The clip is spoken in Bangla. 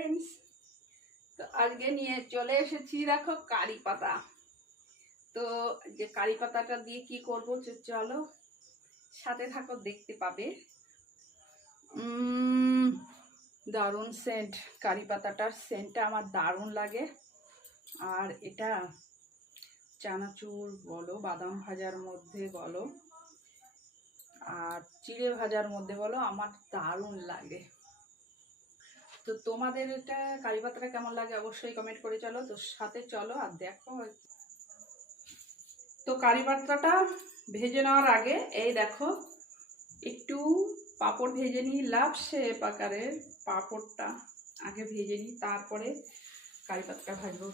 ফ্রেন্ডস, তো আজকে নিয়ে চলে এসেছি দেখো কারি পাতা। তো যে কারি পাতাটা দিয়ে কি করবো চলো সাথে থাকো, দেখতে পাবে। দারুণ সেন্ট, কারি পাতাটার সেন্টটা আমার দারুণ লাগে। আর এটা চানাচুর বলো, বাদাম ভাজার মধ্যে বলো, আর চিড়ে ভাজার মধ্যে বলো, আমার দারুণ লাগে। তো তোমাদের এটা কারি পাতাটা কেমন লাগে অবশ্যই কমেন্ট করে চলো। তো সাথে চলো আর দেখো। তো কারি পাতাটা ভেজে নেওয়ার আগে এই দেখো একটু পাঁপড় ভেজে নিই, লাভ শেপ আকারের পাঁপড়টা আগে ভেজে নিই, তারপরে কারি পাতাটা ভাজবো।